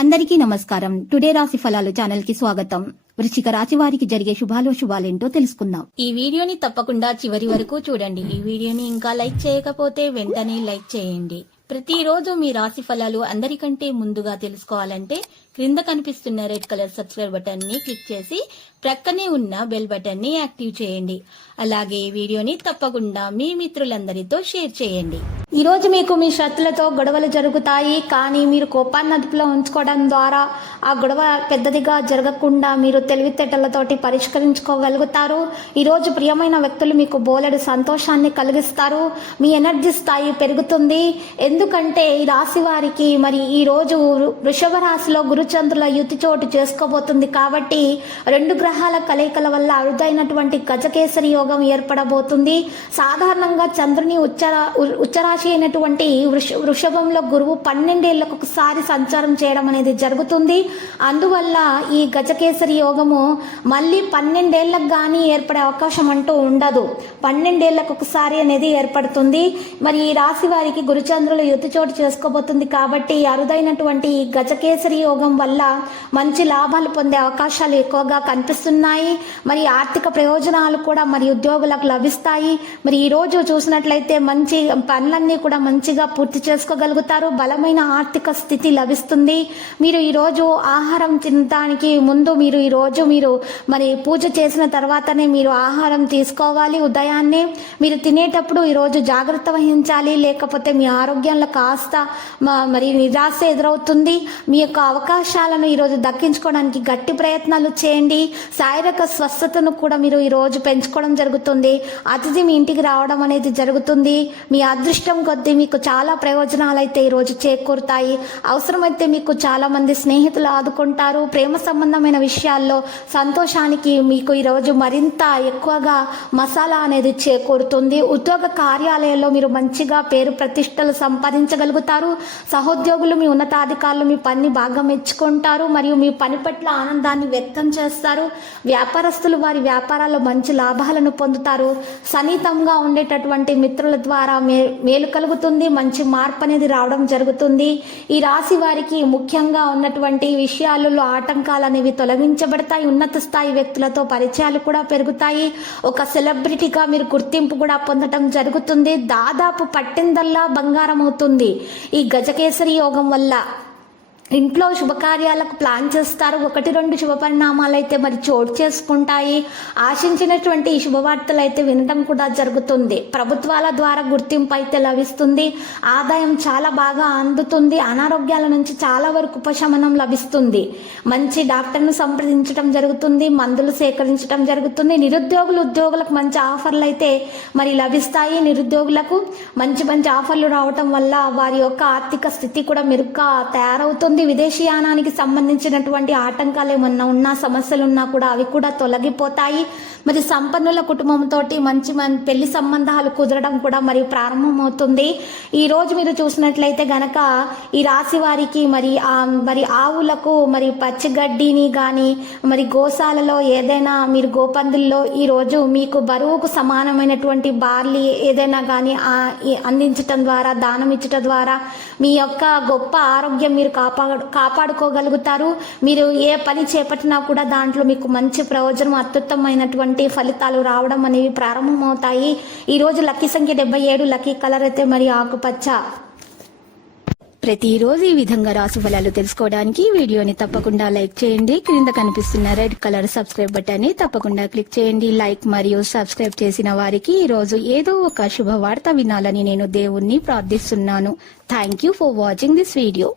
అందరికీ నమస్కారం. టుడే రాశి ఫలాలు ఛానల్ కి స్వాగతం. వృశ్చిక రాశి వారికి జరిగే శుభాలేంటో తెలుసుకుందాం. ఈ వీడియోని తప్పకుండా చివరి వరకు చూడండి. ఈ వీడియోని ఇంకా లైక్ చేయకపోతే వెంటనే లైక్ చేయండి. ప్రతిరోజు మీ రాశి ఫలాలు అందరికంటే ముందుగా తెలుసుకోవాలంటే క్రింద కనిపిస్తున్న రెడ్ కలర్ సబ్స్క్రైబ్ బటన్ ని క్లిక్ చేసి ప్రక్కనే ఉన్న బెల్ బటన్ ని యాక్టివ్ చేయండి. అలాగే ఈ వీడియోని తప్పకుండా మీ మిత్రులందరితో షేర్ చేయండి. ఈ రోజు మీకు మీ శత్రులతో గొడవలు జరుగుతాయి, కానీ మీరు కోపాన్ని అదుపులో ఉంచుకోవడం ద్వారా ఆ గొడవ పెద్దదిగా జరగకుండా మీరు తెలివితేటలతోటి పరిష్కరించుకోగలుగుతారు. ఈ రోజు ప్రియమైన వ్యక్తులు మీకు బోలెడు సంతోషాన్ని కలిగిస్తారు. మీ ఎనర్జీ స్థాయి పెరుగుతుంది. ఎందుకంటే ఈ రాశి వారికి మరి ఈ రోజు వృషభ రాశిలో గురుచంద్రుల యుతి చోటు చేసుకోబోతుంది. కాబట్టి రెండు గ్రహాల కలయికల వల్ల అరుదైనటువంటి గజకేసరి యోగం ఏర్పడబోతుంది. సాధారణంగా చంద్రుని ఉచ్చరాశి అయినటువంటి వృషభంలో గురువు 12 ఏళ్లకు ఒకసారి సంచారం చేయడం అనేది జరుగుతుంది. అందువల్ల ఈ గజకేసరి యోగము మళ్ళీ 12 ఏళ్లకు కానీ ఏర్పడే అవకాశం అంటూ ఉండదు. 12 ఏళ్లకు ఒకసారి అనేది ఏర్పడుతుంది. మరి ఈ రాశి వారికి గురుచంద్రులు యుతి చోటు చేసుకోబోతుంది. కాబట్టి అరుదైనటువంటి గజకేసరి యోగం వల్ల మంచి లాభాలు పొందే అవకాశాలు ఎక్కువగా కనిపిస్తున్నాయి. మరి ఆర్థిక ప్రయోజనాలు కూడా మరి ఉద్యోగులకు లభిస్తాయి. మరి ఈ రోజు చూసినట్లయితే మంచి పనులన్నీ కూడా మంచిగా పూర్తి చేసుకోగలుగుతారు. బలమైన ఆర్థిక స్థితి లభిస్తుంది. మీరు ఈ రోజు ఆహారం తినడానికి ముందు మీరు మరి పూజ చేసిన తర్వాతనే మీరు ఆహారం తీసుకోవాలి. ఉదయాన్నే మీరు తినేటప్పుడు ఈ రోజు జాగ్రత్త వహించాలి, లేకపోతే మీ ఆరోగ్యంలో కాస్త మరి నిరాశ ఎదురవుతుంది. మీ యొక్క అవకాశాలను ఈరోజు దక్కించుకోవడానికి గట్టి ప్రయత్నాలు చేయండి. శారీరక స్వస్థతను కూడా మీరు ఈ రోజు పెంచుకోవడం జరుగుతుంది. అతిథి మీ ఇంటికి రావడం అనేది జరుగుతుంది. మీ అదృష్టం కొద్దీ మీకు చాలా ప్రయోజనాలు అయితే ఈ రోజు చేకూరుతాయి. అవసరమైతే మీకు చాలా మంది స్నేహితులు ఆదుకుంటారు. ప్రేమ సంబంధమైన విషయాల్లో సంతోషానికి మీకు ఈ రోజు మరింత ఎక్కువగా మసాలా అనేది చేకూరుతుంది. ఉద్యోగ కార్యాలయంలో మీరు మంచిగా పేరు ప్రతిష్టలు సంపాదించగలుగుతారు. సహోద్యోగులు మీ ఉన్నతాధికారులు మీ పని బాగా మెచ్చుకుంటారు మరియు మీ పని పట్ల ఆనందాన్ని వ్యక్తం చేస్తారు. వ్యాపారస్తులు వారి వ్యాపారాల్లో మంచి లాభాలను పొందుతారు. సన్నిహితంగా ఉండేటటువంటి మిత్రుల ద్వారా మేలు కలుగుతుంది. మంచి మార్పు అనేది రావడం జరుగుతుంది. ఈ రాశి వారికి ముఖ్యంగా ఉన్నటువంటి విషయాలలో ఆటంకాలు అనేవి తొలగించబడతాయి. ఉన్నత స్థాయి వ్యక్తులతో పరిచయాలు కూడా పెరుగుతాయి. ఒక సెలబ్రిటీగా మీరు గుర్తింపు కూడా పొందడం జరుగుతుంది. దాదాపు పట్టిందల్లా బంగారం అవుతుంది ఈ గజకేసరి యోగం వల్ల. ఇంట్లో శుభకార్యాలకు ప్లాన్ చేస్తారు. 1-2 శుభ పరిణామాలు అయితే మరి చోటు చేసుకుంటాయి. ఆశించినటువంటి ఈ శుభవార్తలు అయితే వినడం కూడా జరుగుతుంది. ప్రభుత్వాల ద్వారా గుర్తింపు అయితే లభిస్తుంది. ఆదాయం చాలా బాగా అందుతుంది. అనారోగ్యాల నుంచి చాలా వరకు ఉపశమనం లభిస్తుంది. మంచి డాక్టర్ను సంప్రదించడం జరుగుతుంది. మందులు సేకరించడం జరుగుతుంది. ఉద్యోగులకు మంచి ఆఫర్లు అయితే మరి లభిస్తాయి. నిరుద్యోగులకు మంచి ఆఫర్లు రావటం వల్ల వారి యొక్క ఆర్థిక స్థితి కూడా మెరుగ్గా తయారవుతుంది. విదేశీయానానికి సంబంధించినటువంటి ఆటంకాలు ఏమన్నా ఉన్నా, సమస్యలున్నా కూడా అవి కూడా తొలగిపోతాయి. మరి సంపన్నుల కుటుంబంతో మంచి పెళ్లి సంబంధాలు కుదరడం కూడా మరి ప్రారంభమవుతుంది. ఈ రోజు మీరు చూసినట్లయితే గనక ఈ రాశి వారికి మరి ఆవులకు మరి పచ్చిగడ్డిని కానీ మరి గోశాలలో ఏదైనా మీరు గోపందుల్లో ఈ రోజు మీకు బరువుకు సమానమైనటువంటి బార్లీ ఏదైనా కానీ అందించటం ద్వారా, దానం ఇచ్చటం ద్వారా మీ యొక్క గొప్ప ఆరోగ్యం మీరు కాపాడుకోగలుగుతారు. మీరు ఏ పని చేపట్టినా కూడా దాంట్లో మీకు మంచి ప్రయోజనం, అత్యుత్తమైనటువంటి ఫలితాలు రావడం అనేవి ప్రారంభమవుతాయి. ఈ రోజు లక్కీ సంఖ్య 77, లక్కీ కలర్ అయితే మరి ఆకుపచ్చ. ప్రతిరోజు ఈ విధంగా రాశి ఫలాలు తెలుసుకోవడానికి వీడియోని తప్పకుండా లైక్ చేయండి. క్రింద కనిపిస్తున్న రెడ్ కలర్ సబ్స్క్రైబ్ బటన్ ని తప్పకుండా క్లిక్ చేయండి. లైక్ మరియు సబ్స్క్రైబ్ చేసిన వారికి ఈ రోజు ఏదో ఒక శుభవార్త వినాలని నేను దేవుణ్ణి ప్రార్థిస్తున్నాను. Thank you for watching this video.